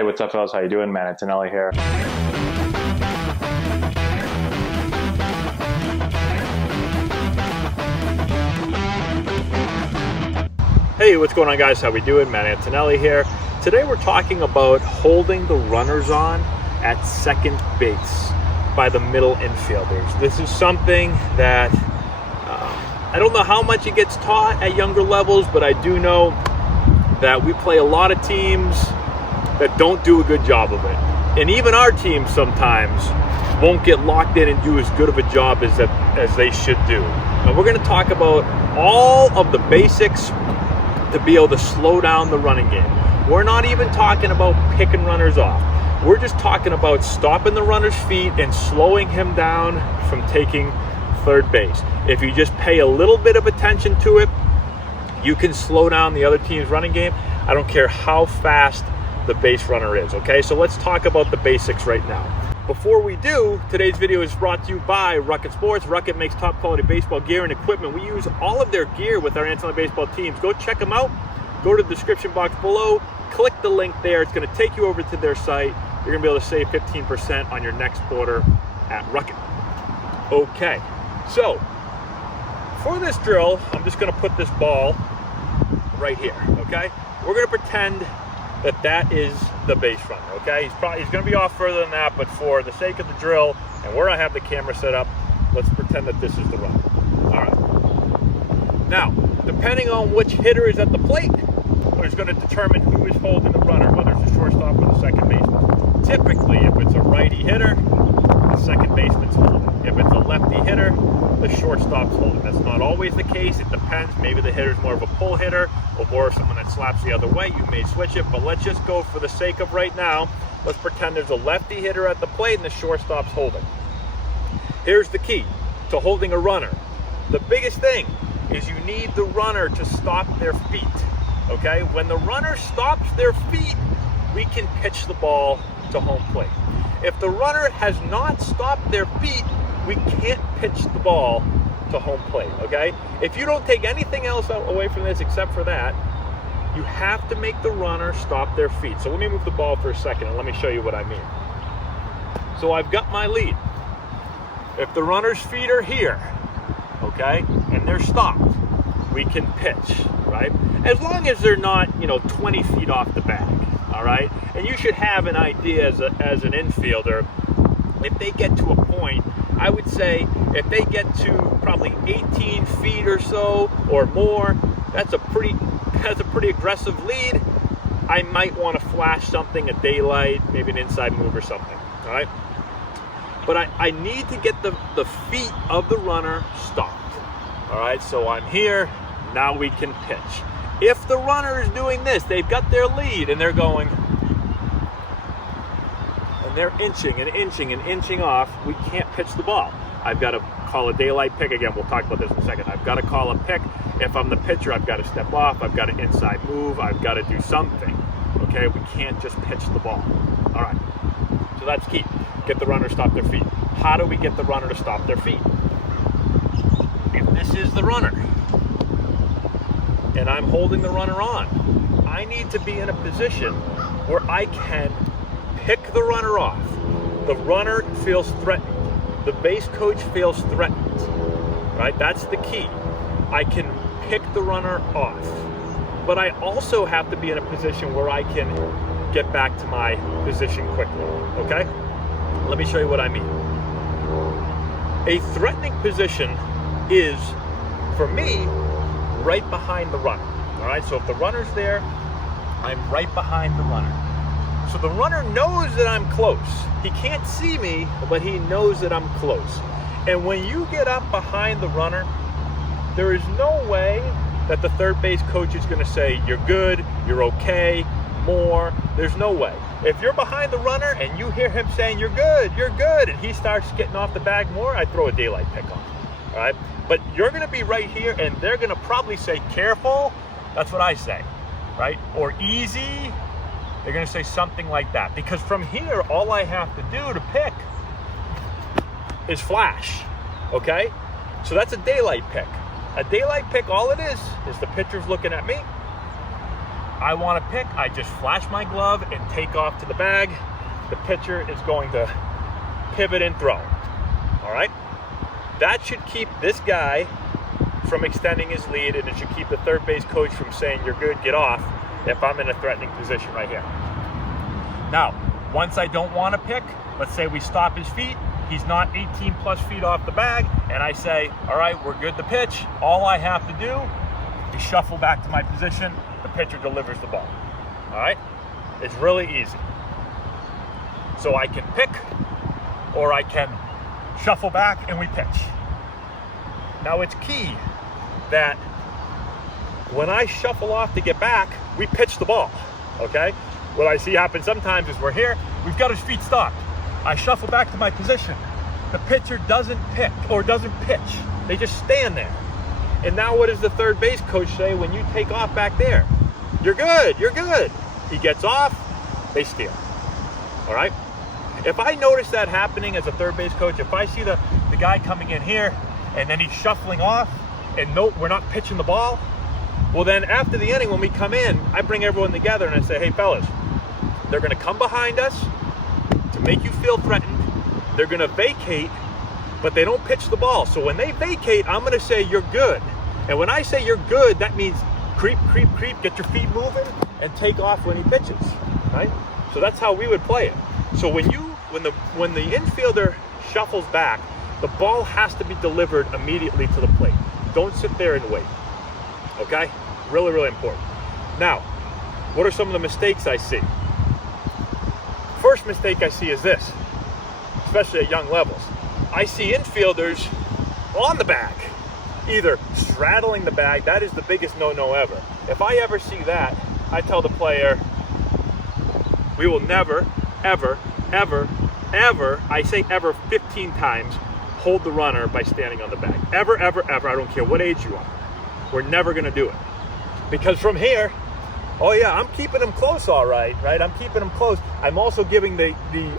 Hey, what's up, fellas? How you doing? Man, Antonelli here. Hey, what's going on, guys? How we doing? Man, Antonelli here. Today we're talking about holding the runners on at second base by the middle infielders. This is something that I don't know how much it gets taught at younger levels, but I do know that we play a lot of teams that don't do a good job of it. And even our teams sometimes won't get locked in and do as good of a job as they should do. And we're going to talk about all of the basics to be able to slow down the running game. We're not even talking about picking runners off. We're just talking about stopping the runner's feet and slowing him down from taking third base. If you just pay a little bit of attention to it, you can slow down the other team's running game. I don't care how fast the base runner is, okay? So let's talk about the basics right now. Before we do, today's video is brought to you by Rucket Sports. Rucket makes top quality baseball gear and equipment. We use all of their gear with our Antonelli baseball teams. Go check them out. Go to the description box below. Click the link there. It's going to take you over to their site. You're going to be able to save 15% on your next order at Rucket. Okay, so for this drill, I'm just going to put this ball right here, okay? We're going to pretend that is the base runner, okay? He's going to be off further than that, but for the sake of the drill, and where I have the camera set up, let's pretend that this is the runner. All right. Now, depending on which hitter is at the plate, is going to determine who is holding the runner, whether it's a shortstop or the second baseman. Typically, if it's a righty hitter, the second baseman's holding. If it's a lefty hitter, the shortstop's holding. That's not always the case. It depends. Maybe the hitter's more of a pull hitter or more of someone that slaps the other way. You may switch it, but let's just go for the sake of right now. Let's pretend there's a lefty hitter at the plate and the shortstop's holding. Here's the key to holding a runner. The biggest thing is you need the runner to stop their feet, okay? When the runner stops their feet, we can pitch the ball to home plate. If the runner has not stopped their feet, we can't pitch the ball to home plate, okay? If you don't take anything else away from this except for that, you have to make the runner stop their feet. So let me move the ball for a second and let me show you what I mean. So I've got my lead. If the runner's feet are here, okay, and they're stopped, we can pitch, right? As long as they're not, 20 feet off the bag, all right? And you should have an idea as an infielder, if they get to a point, I would say if they get to probably 18 feet or so or more, that's a pretty aggressive lead. I might want to flash something, a daylight, maybe an inside move or something, all right? But I need to get the feet of the runner stopped, all right? So I'm here, now we can pitch. If the runner is doing this, they've got their lead and they're going, and they're inching and inching and inching off, we can't pitch the ball. I've got to call a daylight pick. Again, we'll talk about this in a second. I've got to call a pick. If I'm the pitcher, I've got to step off. I've got to inside move. I've got to do something, okay? We can't just pitch the ball. All right, so that's key. Get the runner to stop their feet. How do we get the runner to stop their feet? If this is the runner, and I'm holding the runner on, I need to be in a position where I can pick the runner off. The runner feels threatened. The base coach feels threatened, right? That's the key. I can pick the runner off, but I also have to be in a position where I can get back to my position quickly, okay? Let me show you what I mean. A threatening position is, for me, right behind the runner, all right? So if the runner's there, I'm right behind the runner. So the runner knows that I'm close. He can't see me, but he knows that I'm close. And when you get up behind the runner, there is no way that the third base coach is going to say, you're good, you're okay, more. There's no way. If you're behind the runner and you hear him saying, you're good, and he starts getting off the bag more, I throw a daylight pick on, all right? But you're going to be right here, and they're going to probably say, careful. That's what I say, right? Or easy. They're going to say something like that. Because from here, all I have to do to pick is flash, okay? So that's a daylight pick. A daylight pick, all it is the pitcher's looking at me, I want to pick, I just flash my glove and take off to the bag. The pitcher is going to pivot and throw. All right? That should keep this guy from extending his lead, and it should keep the third base coach from saying, you're good, get off, if I'm in a threatening position right here. Now, once I don't want to pick, let's say we stop his feet, he's not 18 plus feet off the bag, and I say, all right, we're good to pitch. All I have to do is shuffle back to my position. The pitcher delivers the ball. All right? It's really easy. So I can pick, or I can shuffle back and we pitch. Now it's key that when I shuffle off to get back, we pitch the ball, okay? What I see happen sometimes is we're here, we've got his feet stopped. I shuffle back to my position. The pitcher doesn't pick or doesn't pitch. They just stand there. And now what does the third base coach say when you take off back there? You're good, you're good. He gets off, they steal, all right? If I notice that happening as a third base coach, if I see the guy coming in here and then he's shuffling off and no, we're not pitching the ball, well then after the inning when we come in, I bring everyone together and I say, hey fellas, they're gonna come behind us to make you feel threatened. They're gonna vacate, but they don't pitch the ball. So when they vacate, I'm gonna say you're good. And when I say you're good, that means creep, creep, creep, get your feet moving and take off when he pitches, right? So that's how we would play it. So when the infielder shuffles back, the ball has to be delivered immediately to the plate. Don't sit there and wait, okay? Really, really important. Now, what are some of the mistakes I see? First mistake I see is this, especially at young levels. I see infielders on the bag, either straddling the bag. That is the biggest no-no ever. If I ever see that, I tell the player, we will never, ever, ever, ever, I say ever 15 times, hold the runner by standing on the bag. Ever, ever, ever, I don't care what age you are. We're never gonna do it. Because from here, oh yeah, I'm keeping them close all right? I'm keeping them close. I'm also giving the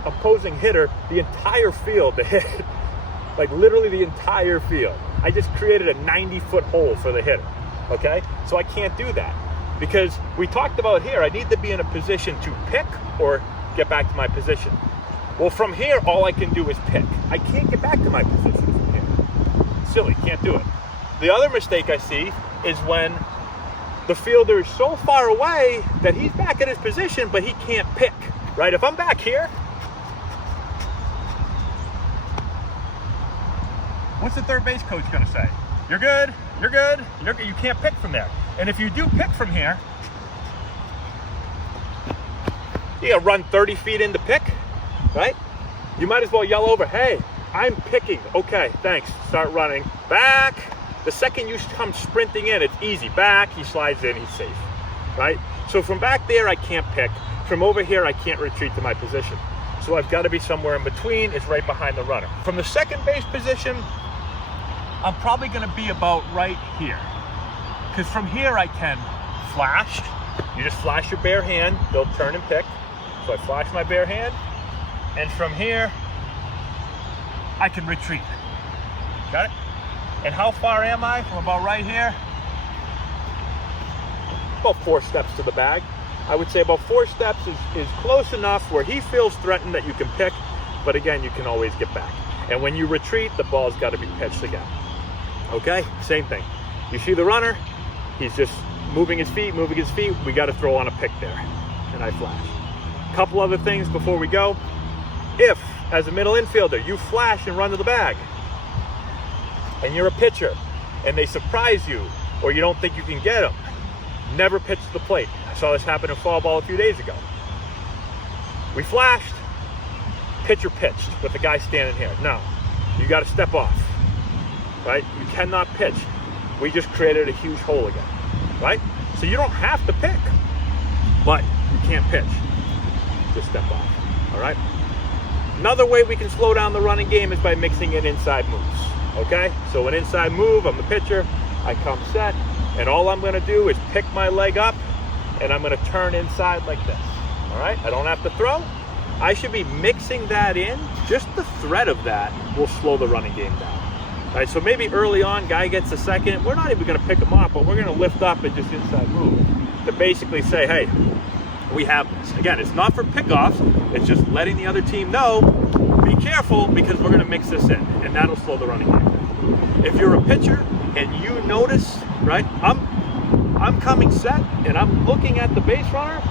opposing hitter the entire field to hit, like literally the entire field. I just created a 90-foot hole for the hitter, okay? So I can't do that because we talked about here, I need to be in a position to pick or get back to my position. Well, from here, all I can do is pick. I can't get back to my position from here. Silly, can't do it. The other mistake I see is when the fielder is so far away that he's back in his position, but he can't pick, right? If I'm back here, what's the third base coach gonna say? You're good, you're good, you're good. You can't pick from there. And if you do pick from here, you gotta run 30 feet in to pick, right? You might as well yell over, hey, I'm picking. Okay, thanks, start running. Back. The second you come sprinting in, it's easy. Back, he slides in, he's safe, right? So from back there, I can't pick. From over here, I can't retreat to my position. So I've got to be somewhere in between. It's right behind the runner. From the second base position, I'm probably going to be about right here. Because from here, I can flash. You just flash your bare hand. They'll turn and pick. So I flash my bare hand. And from here, I can retreat. Got it? And how far am I from about right here? About 4 steps to the bag. I would say about 4 steps is close enough where he feels threatened that you can pick, but again, you can always get back. And when you retreat, the ball's got to be pitched again. Okay, same thing. You see the runner, he's just moving his feet, we got to throw on a pick there. And I flash. A couple other things before we go. If, as a middle infielder, you flash and run to the bag, and you're a pitcher, and they surprise you, or you don't think you can get them, never pitch to the plate. I saw this happen in fall ball a few days ago. We flashed, pitcher pitched with the guy standing here. No, you got to step off, right? You cannot pitch. We just created a huge hole again, right? So you don't have to pick, but you can't pitch. Just step off, all right? Another way we can slow down the running game is by mixing in inside moves. Okay, so an inside move, I'm the pitcher, I come set, and all I'm gonna do is pick my leg up, and I'm gonna turn inside like this, all right? I don't have to throw. I should be mixing that in. Just the threat of that will slow the running game down. All right, so maybe early on, guy gets a second, we're not even gonna pick him up, but we're gonna lift up and just inside move. to basically say, hey, we have this. Again, it's not for pickoffs, it's just letting the other team know, be careful because we're gonna mix this in, and that'll slow the running game. If you're a pitcher and you notice, right, I'm coming set and I'm looking at the base runner,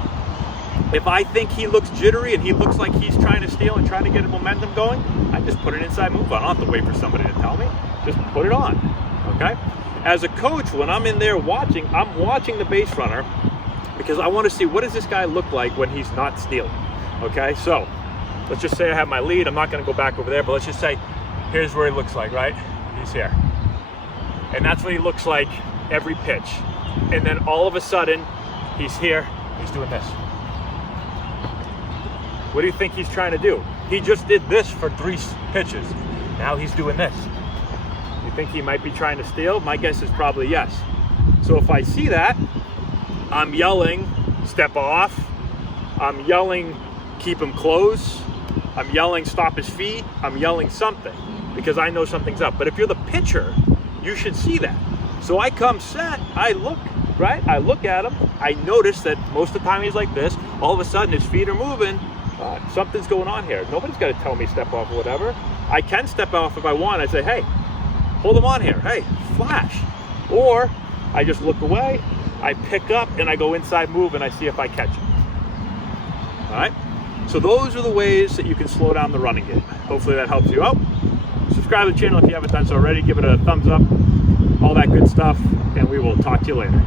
if I think he looks jittery and he looks like he's trying to steal and trying to get a momentum going, I just put an inside move on. I don't have to wait for somebody to tell me, just put it on, okay? As a coach, when I'm in there watching, I'm watching the base runner because I want to see what does this guy look like when he's not stealing, okay? So let's just say I have my lead. I'm not going to go back over there, but let's just say here's where he looks like, right? He's here. And that's what he looks like every pitch. And then all of a sudden, he's here, he's doing this. What do you think he's trying to do? He just did this for 3 pitches. Now he's doing this. You think he might be trying to steal? My guess is probably yes. So if I see that, I'm yelling, step off. I'm yelling, keep him close. I'm yelling, stop his feet. I'm yelling something because I know something's up. But if you're the pitcher, you should see that. So I come set, I look, right? I look at him. I notice that most of the time he's like this. All of a sudden his feet are moving. Something's going on here. Nobody's got to tell me step off or whatever. I can step off if I want. I say, hey, hold him on here. Hey, flash. Or I just look away, I pick up, and I go inside move, and I see if I catch him. All right? So those are the ways that you can slow down the running game. Hopefully that helps you out. Subscribe to the channel if you haven't done so already. Give it a thumbs up, all that good stuff, and we will talk to you later.